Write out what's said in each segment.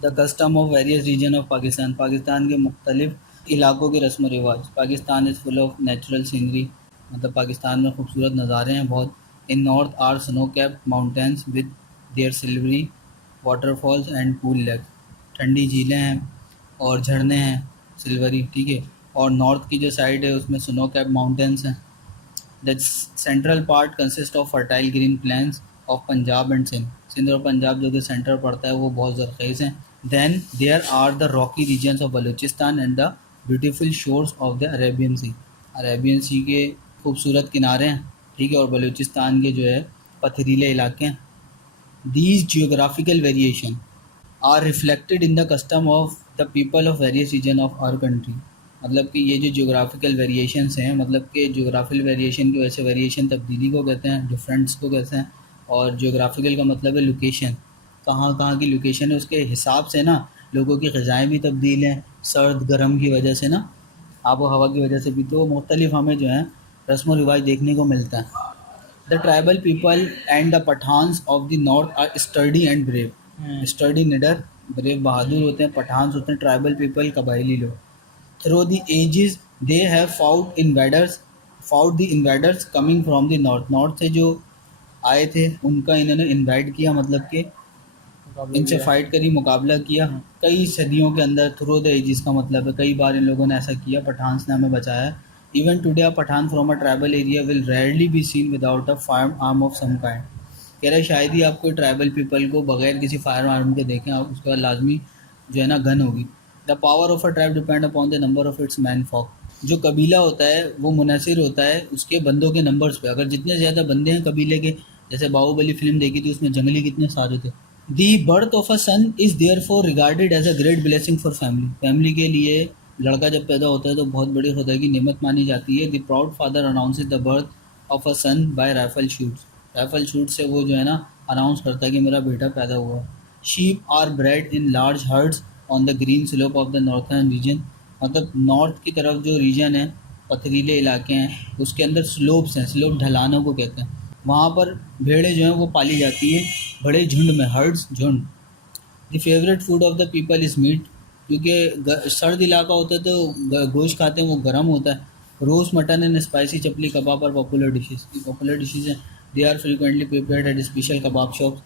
The custom of various region of Pakistan, Pakistan के मुख्तलिफ इलाकों के रस्म व रिवाज। Pakistan is full of natural scenery, मतलब पाकिस्तान में खूबसूरत नज़ारे हैं बहुत। In north are snow cap mountains with their silvery waterfalls and cool lake, ठंडी झीलें हैं और झरने हैं सिल्वरी, ठीक है। और नॉर्थ की जो साइड है उसमें स्नो कैप माउंटेन्स हैं। The central part consist of fertile green plains of Punjab and Sindh, Sindh और पंजाब जो कि सेंटर पड़ता है वो बहुत ज़रख़ीज़ हैं। Then there are the rocky regions of Balochistan and the beautiful shores of the Arabian sea, Arabian sea के खूबसूरत किनारे हैं, ठीक है, और बलूचिस्तान के जो है पथरीले इलाके हैं। These geographical variation are reflected in the custom of the people of various region of our country। मतलब कि ये जो जियोग्राफिकल वेरिएशंस हैं, मतलब कि जियोग्राफिकल वेरिएशन की वजह से वेरिएशन तब्दीली को कहते हैं, डिफरेंस को कहते हैं। और जियोग्राफिकल का मतलब है लोकेशन, कहाँ कहाँ की लोकेशन है उसके हिसाब से ना लोगों की ग़िज़ाएँ भी तब्दील हैं, सर्द गर्म की वजह से ना, आब व हवा की वजह से भी, तो मुख्तलिफ हमें जो है रस्म व रिवाज देखने को मिलता है। The tribal people and the Pathans of the north are sturdy and brave। Sturdy निडर, brave बहादुर होते हैं, पठान्स होते हैं ट्राइबल पीपल कबायली लोग। Through the ages they have fought the invaders coming from the north। North से जो आए थे उनका इन्होंने इन्वाइट किया, मतलब कि इनसे फाइट करी, मुकाबला किया कई सदियों के अंदर। थ्रू द एजिस का मतलब है कई बार इन लोगों ने ऐसा किया, पठान्स ने हमें बचाया। Even today a Pathan from a tribal area will rarely be seen without a firearm of some kind. कह रहे शायद ही आप कोई ट्राइबल पीपल को बगैर किसी फायर आर्म के देखें, आप उसके बाद लाजमी जो है ना गन होगी। The power of a tribe depend upon the number of its menfolk. जो कबीला होता है वो मुनहसिर होता है उसके बंदों के नंबर्स पे। अगर जितने ज़्यादा बंदे हैं कबीले के, जैसे बाहुबली फिल्म देखी थी उसमें जंगली कितने सारे थे। The birth of a son is therefore regarded as a great blessing for family. Family के लिए लड़का जब पैदा होता है तो बहुत बड़ी खुदा की नेमत मानी जाती है। The proud father announces the birth of a son by rifle shoots. Rifle shoot से वो जो है ना अनाउंस करता है कि मेरा बेटा पैदा हुआ। Sheep are bred in large herds on the green slope of the northern region. मतलब नॉर्थ की तरफ जो रीजन है, पथरीले इलाके हैं, उसके अंदर स्लोप्स हैं, स्लोप ढलानों को कहते हैं, वहाँ पर भेड़ें जो हैं वो पाली जाती है बड़े झुंड में, हर्ड्स झुंड। The favourite food of the people is meat, क्योंकि सर्द इलाका होता है तो गोश्त खाते हैं, वो गर्म होता है। Roast mutton and spicy chapli kebab और पॉपुलर डिशेज़ हैं। They are frequently prepared at special kebab shops.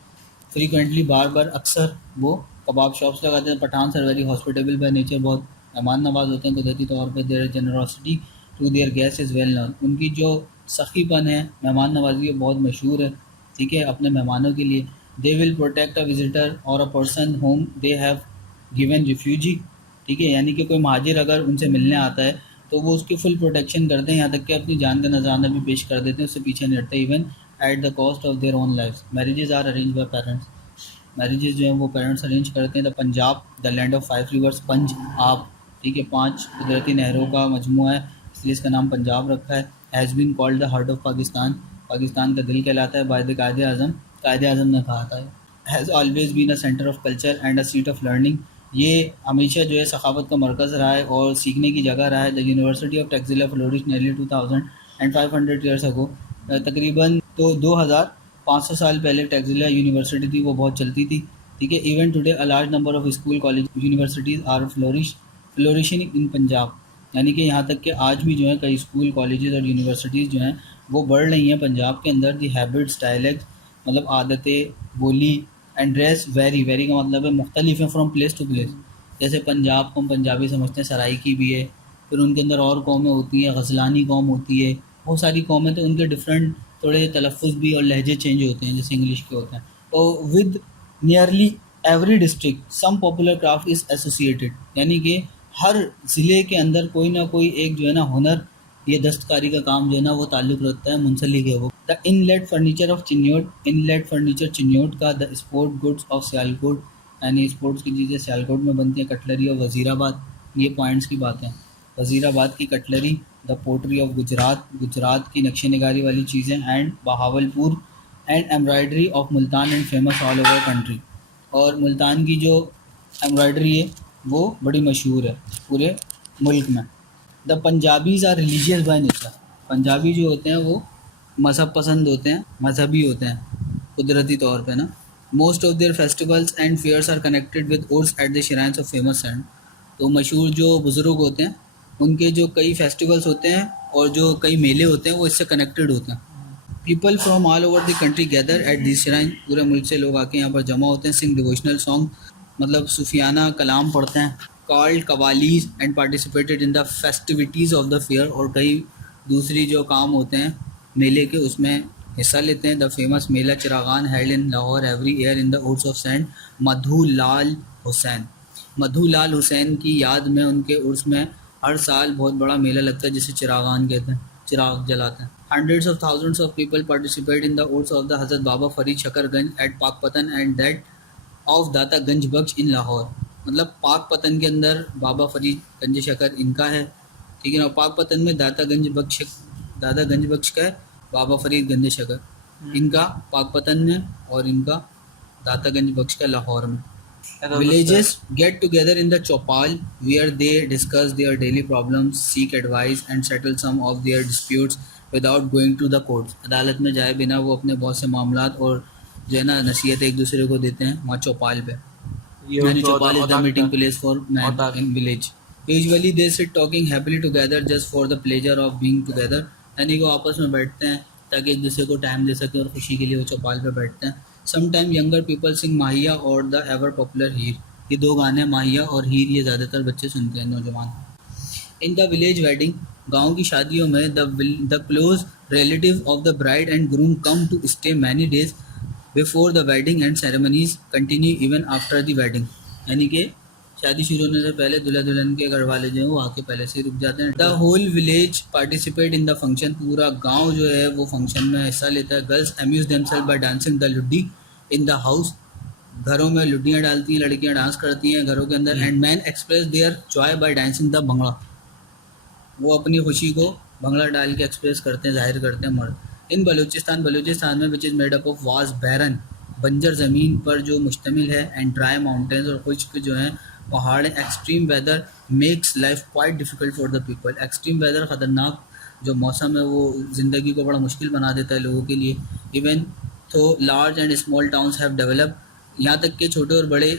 Frequently बार बार अक्सर वो कबाब शॉप्स लगाते हैं। Pathan are very hospitable by nature, बहुत मेहमान नवाज होते हैं कुदरती तौर पर। Their generosity to their guest is well known. उनकी जो सखीपन है, मेहमान नवाजी है, बहुत मशहूर है, ठीक है, अपने मेहमानों के लिए। They will protect a visitor और a person whom they have given refugee, ठीक है, यानी कि कोई महाजिर अगर उनसे मिलने आता है तो वो उसकी फुल प्रोटेक्शन करते हैं, यहाँ तक कि अपनी जान का नजराना भी पेश कर देते हैं, उससे पीछे नहीं हटते, even at the cost of their own life. Marriages are arrange by parents. Marriages जो है वो पेरेंट्स अरेंज करते हैं। The Punjab the land of 5 rivers, पंज आप, ठीक है, 5 कुदरती नहरों का मजमूआ है, इसलिए इसका नाम पंजाब रखा है। Has been called the heart of Pakistan, Pakistan का दिल कहलाता है बाय द कायदे आज़म ने कहा था। Has always been a centre of culture and a seat of learning, ये हमेशा जो है सखावत का मरकज़ रहा है और सीखने की जगह रहा है। The university of Taxila flourish nearly 2500 years ago, तकरीबन तो 2500 साल पहले टैक्सिला यूनिवर्सिटी थी, वो बहुत चलती थी, ठीक है। Even today a large number of school college universities are flourishing in Punjab, यानी कि यहाँ तक कि आज भी जो है कई स्कूल कॉलेजेस और यूनिवर्सिटीज़ जो हैं वो बढ़ रही हैं पंजाब के अंदर। दी हैबिट्स डायलैक्ट, मतलब आदतें, बोली, एंड ड्रेस वेरी, वेरी का मतलब है मुख्तलिफ है फ्रॉम प्लेस टू प्लेस। जैसे पंजाब को हम पंजाबी समझते हैं, सराइकी भी है, फिर उनके अंदर और कौमें होती हैं, गज़लानी कौम होती है, बहुत सारी कौमें, तो उनके डिफरेंट थोड़े तलफ़ुज़ भी और लहजे चेंज होते हैं जैसे इंग्लिश के होते हैं। और with nearly every district some popular craft is associated, यानी कि हर ज़िले के अंदर कोई ना कोई एक जो है ना हुनर, ये दस्तकारी का काम जो है ना वो ताल्लुक़ रखता है, मुंसलिक है वो। The inlet furniture of Chiniot, inlet furniture Chiniot का। The sport goods of Sialkot, यानी स्पोर्ट्स की चीज़ें सियालकोट में बनती हैं। कटलरी ऑफ वज़ीराबाद, ये पॉइंट्स की बात है, वज़ीराबाद की cutlery. The pottery of Gujrat, Gujrat की नक्शे निगारी वाली चीज़ें। And Bahawalpur and embroidery of Multan and famous all over country, और मुल्तान की जो एम्ब्रॉयडरी है वो बड़ी मशहूर है पूरे मुल्क में। The Punjabis are religious by nature, Punjabi जो होते हैं वो मज़हब पसंद होते हैं, मजहबी होते हैं कुदरती तौर पे ना। Most of their festivals and fairs are connected with Urs at the shrines of famous saint. तो मशहूर जो बुज़ुर्ग होते हैं उनके जो कई फेस्टिवल्स होते हैं और जो कई मेले होते हैं वो इससे कनेक्टेड होते हैं। People from all over the country gather at this shrine, पूरे मुल्क से लोग आके यहाँ पर जमा होते हैं। सिंग डिवोशनल सॉन्ग, मतलब सूफियाना कलाम पढ़ते हैं। Called qawwalis and participated in the festivities of the fair, और कई दूसरी जो काम होते हैं मेले के उसमें हिस्सा लेते हैं। The famous mela Chiraghan held in Lahore every year in the Urs of saint Madhu Lal Hussain. Madhu Lal Hussain की याद में उनके उर्स में हर साल बहुत बड़ा मेला लगता है जिसे चिरागान कहते हैं, चिराग जलाते हैं। Hundreds of thousands of people participate in the Urs of the Hazrat Baba Farid Shakarganj at Pakpattan and that of Data Ganj बख्श इन लाहौर। मतलब पाकपतन के अंदर बाबा फरीद गंज शकर इनका है, ठीक है ना। पाकपतन में दाता गंज बख्श का है, बाबा फरीद गंज शकर इनका पाकपतन में, और इनका दाता गंज बख्श का लाहौर में। Villages get together in the Chopal where they discuss their daily problems, seek advice and settle some of their disputes without going to the courts। अदालत में जाए बिना वो अपने बहुत से मामलात और जो है ना नसीहत एक दूसरे को देते हैं वहाँ चौपाल पे। यानी चौपाल is the meeting place for man in village। Usually they sit talking happily together just for the pleasure of being together। यानी वो आपस में बैठते हैं ताकि एक दूसरे को टाइम दे सके और खुशी के लिए वो चौपाल पे बैठते हैं। समटाइम यंगर पीपल सिंग माहिया और द एवर पॉपुलर हीर। ये दो गाने माहिया और हीर ये ज़्यादातर बच्चे सुनते हैं, नौजवान। इन द विलेज वेडिंग, गाँव की शादियों में the close relative of the bride and groom come to stay many days before the wedding and ceremonies continue even after the wedding. यानी कि शादी शुरू होने से पहले दूल्हा दुल्हन के घर वाले जो हैं वो आके पहले से ही रुक जाते हैं। The whole village participate in the function, पूरा गांव जो है वो फंक्शन में हिस्सा लेता है। Girls amuse themselves by dancing the luddi in the house, घरों में लुड्डियाँ डालती हैं, लड़कियाँ डांस करती हैं घरों के अंदर। And man express their joy by dancing the bhangra, वो अपनी खुशी को भंगड़ा डाल के एक्सप्रेस करते हैं, जाहिर करते हैं मर्द। इन बलूचिस्तान में which is made up of vast barren, बंजर ज़मीन पर जो मुश्तमिल है, एंड ड्राई माउंटेन्स, और खुश्क जो हैं पहाड़। Extreme weather makes life quite difficult for the people, extreme weather ख़तरनाक जो मौसम है वो ज़िंदगी को बड़ा मुश्किल बना देता है लोगों के लिए। इवन तो large and small towns have develop, यहाँ तक के छोटे और बड़े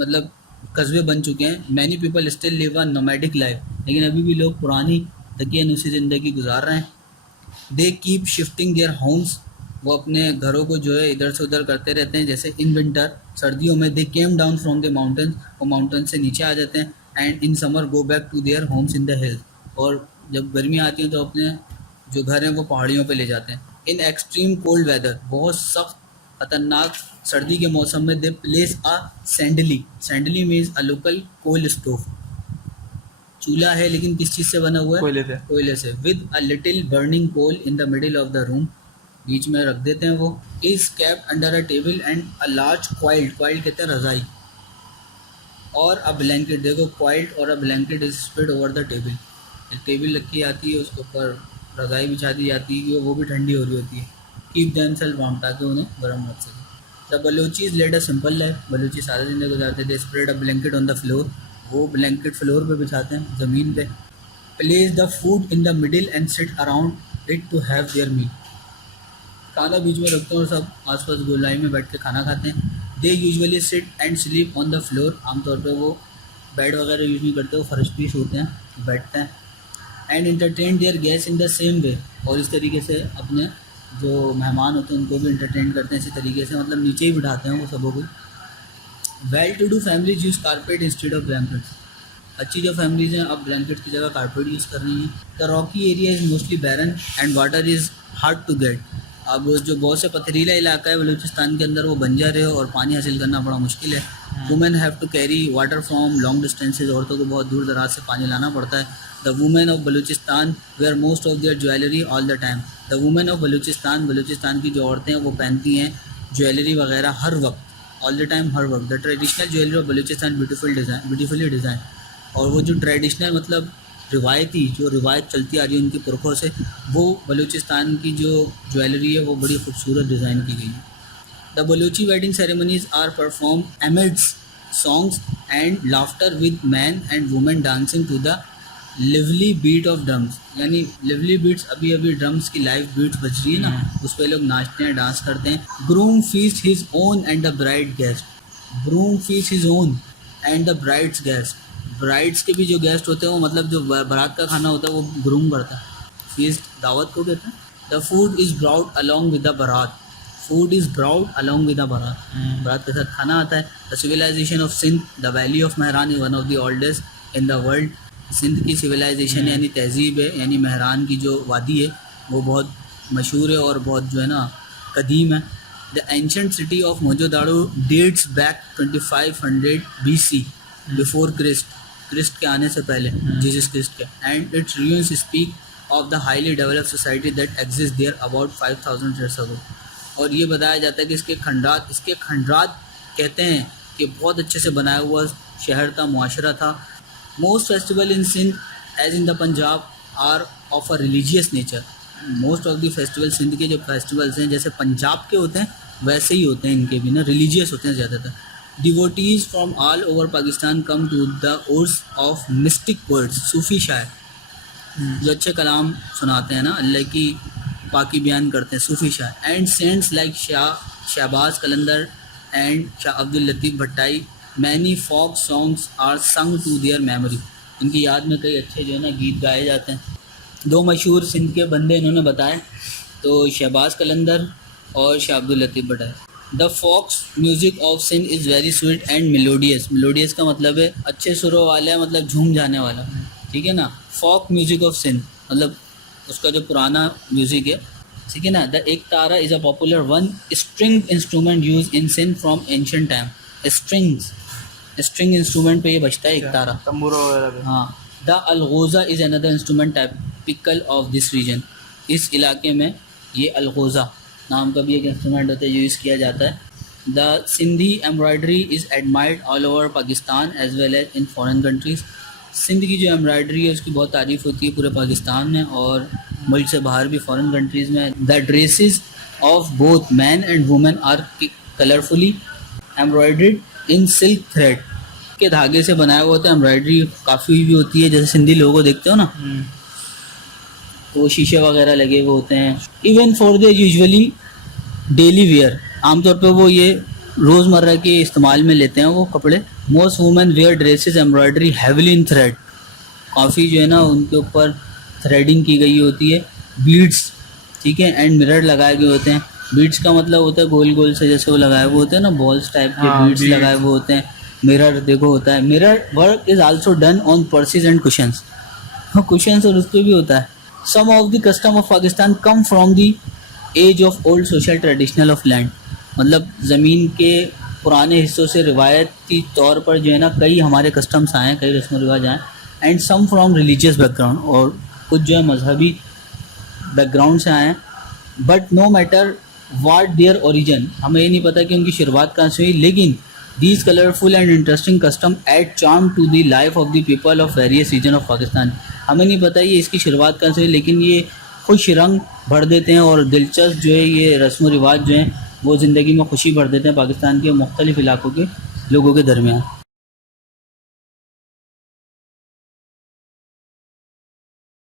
मतलब कस्बे बन चुके हैं। Many people still live a nomadic life, लेकिन अभी भी लोग पुरानी दकियानूसी ज़िंदगी गुजार रहे हैं। They keep shifting their homes, वो अपने घरों को जो है इधर से उधर करते रहते हैं। जैसे इन विंटर, सर्दियों में they came down from the mountains, वो माउंटेन से नीचे आ जाते हैं। And in summer go back to their homes in the hills, और जब गर्मियाँ आती हैं तो अपने जो घर हैं वो पहाड़ियों पे ले जाते हैं। इन एक्सट्रीम कोल्ड वेदर, बहुत सख्त खतरनाक सर्दी के मौसम में they place a sandali means a local coal stove, चूल्हा है लेकिन किस चीज़ से बना हुआ है? कोयले से। With a little burning coal in the middle of the room, बीच में रख देते हैं वो। Is kept under a table and a large quilt कहते हैं रज़ाई, और अ ब्लैंकेट, देखो क्वाइल्ड और a blanket is spread over the table, table रखी जाती है उसके ऊपर रज़ाई बिछा दी जाती है, वो भी ठंडी हो रही होती है। कीप देमसेल्फ वार्म, ताकि उन्हें गर्म रख सके। The Baluchis led a simple life, Baluchi सारा दिन गुजारते थे। Spread a blanket on the floor, वो ब्लैंकेट फ्लोर पे बिछाते हैं, ज़मीन पे। Place the food in the middle and sit around it to have their meal, खाना बीच में रखते हैं और सब आसपास गोलाई में बैठ के खाना खाते हैं। They usually sit and sleep on the floor, आमतौर पे वो बेड वगैरह यूज नहीं करते, वो फर्श पे सोते हैं, बैठते हैं। And entertain there guest in the same way, और इस तरीके से अपने जो मेहमान होते हैं उनको भी इंटरटेन करते हैं इसी तरीके से, मतलब नीचे ही बिठाते हैं वो सबों को। Well to do families use carpet instead of blankets, अच्छी जो फैमिलीज हैं अब ब्लैंकेट की जगह कारपेट यूज़ कर रही हैं। The rocky area is mostly barren and water is hard to get, अब जो बहुत से पथरीला इलाका है बलूचिस्तान के अंदर वो बंजर है और पानी हासिल करना बड़ा मुश्किल है। Women have to carry water from long distances, औरतों को बहुत दूर दराज से पानी लाना पड़ता है। The women of Balochistan wear most of their jewellery all the time, the women of Balochistan की जो औरतें हैं वो पहनती हैं ज्वेलरी वगैरह हर वक्त, ऑल द टाइम, हर वक्त। The traditional jewellery of Balochistan beautifully design, और वो जो ट्रेडिशनल मतलब रिवायत चलती आ रही है उनके पुरखों से, वो बलूचिस्तान की जो ज्वेलरी है वो बड़ी खूबसूरत डिज़ाइन की गई है। The Baluchi wedding ceremonies are perform amidst songs and laughter with man and women dancing to the lively beat of drums, यानी लिवली बीट्स, अभी अभी ड्रम्स की लाइव बीट्स बज रही है ना, उस पर लोग नाचते हैं, डांस करते हैं। Groom feast his own and the bride guest, groom feast his own and the brides guest, brides के भी जो गेस्ट होते हैं वो मतलब जो बारात का खाना होता है वो ग्रूम करता है। फीस्ट दावत को कहते हैं। The food is brought along with the baraat, food is brought along with the baraat, बारात के साथ खाना आता है। The civilisation of Sindh, the valley of Mehran is one of the oldest in the world. Sindh की सिविलाइजेशन यानी तहजीब है, यानी महरान की जो वादी है वो बहुत मशहूर है और बहुत जो है ना कदीम है। The ancient city of Mohenjodaro dates back 2500 BC, before Christ के आने से पहले, जीसस क्रिस्ट के। And its ruins speak of the highly developed society that exist there about 5000 years ago। और ये बताया जाता है कि इसके खंडरात कहते हैं कि बहुत अच्छे से बनाया हुआ शहर था, मुआशरा था। Most festival in Sindh as in the Punjab are of a religious nature, most of the festival, Sindh के जो फेस्टिवल्स हैं जैसे पंजाब के होते हैं वैसे ही होते हैं इनके भी ना, रिलीजियस होते हैं ज़्यादातर। Devotees from all over Pakistan come to the Urs of mystic poets, सूफ़ी शायर जो अच्छे कलाम सुनाते हैं ना, अल्लाह की पाकी बयान करते हैं, सूफ़ी शायर। And saints like Shahbaz Qalandar and Shah Abdul Latif Bhittai, many folk songs are sung to their memory, इनकी याद में कई अच्छे जो है ना गीत गाए जाते हैं। दो मशहूर सिंध के बंदे इन्होंने बताए, तो शहबाज कलंदर और Shah Abdul Latif Bhittai. The folks music of Sindh is very sweet and melodious, melodious का मतलब है अच्छे सुरों वाला है, मतलब झूम जाने वाला, ठीक है ना। फोक म्यूज़िक ऑफ सिंध मतलब उसका जो पुराना म्यूज़िक है, ठीक है ना। The ektara is a popular one string instrument use in Sindh from ancient time, string instrument पे ये बजता है एक तारा, तंबूरा वगैरह। हाँ। The algoza is another instrument typical of this region, इस इलाके में ये अलगोज़ा नाम का भी एक इंस्ट्रूमेंट होता है जो यूज़ किया जाता है। The Sindhi embroidery is admired all over Pakistan as well as in foreign countries, Sindh की जो एम्ब्रॉयडरी है उसकी बहुत तारीफ़ होती है पूरे पाकिस्तान में और मुल्क से बाहर भी, फॉरेन कंट्रीज़ में। The dresses of both man and women are colourfully embroidered in silk thread, के धागे से बनाया हुआ होता है, एम्ब्रॉयडरी काफ़ी भी होती है, जैसे सिंधी लोगों को देखते हो ना, वो शीशे वगैरह लगे हुए होते हैं। Even for the usually daily wear, आमतौर पे वो ये रोज़मर्रा के इस्तेमाल में लेते हैं वो कपड़े। Most women wear dresses embroidery heavily in thread, काफ़ी जो है ना उनके ऊपर थ्रेडिंग की गई होती है। बीड्स, ठीक है, एंड मिरर लगाए गए होते हैं। बीड्स का मतलब होता है गोल गोल से जैसे वो लगाए हुए होते हैं ना, बॉल्स टाइप के बीड्स लगाए हुए होते हैं। मिरर देखो होता है। Mirror work is also done on purses and cushions, cushions और उस पर भी होता है। Some of the custom of Pakistan come from the age of old social traditional of land, मतलब ज़मीन के पुराने हिस्सों से रिवायती तौर पर जो है ना कई हमारे कस्टम्स आए हैं, कई रस्म व रिवाज आए। And some from religious background, और कुछ जो है मजहबी बैकग्राउंड से आए हैं। But no matter what their origin, हमें ये नहीं पता कि उनकी शुरुआत कहाँ से हुई, लेकिन these colourful and interesting custom add charm to the life of the people of various region of Pakistan. हमें नहीं पता ये इसकी शुरुआत कहाँ से हुई, लेकिन ये खुश रंग भर देते हैं और दिलचस्प जो है ये रस्म व रिवाज जो हैं वो ज़िंदगी में खुशी भर देते हैं पाकिस्तान के मुख्तलिफ़ इलाकों के लोगों के दरमियान।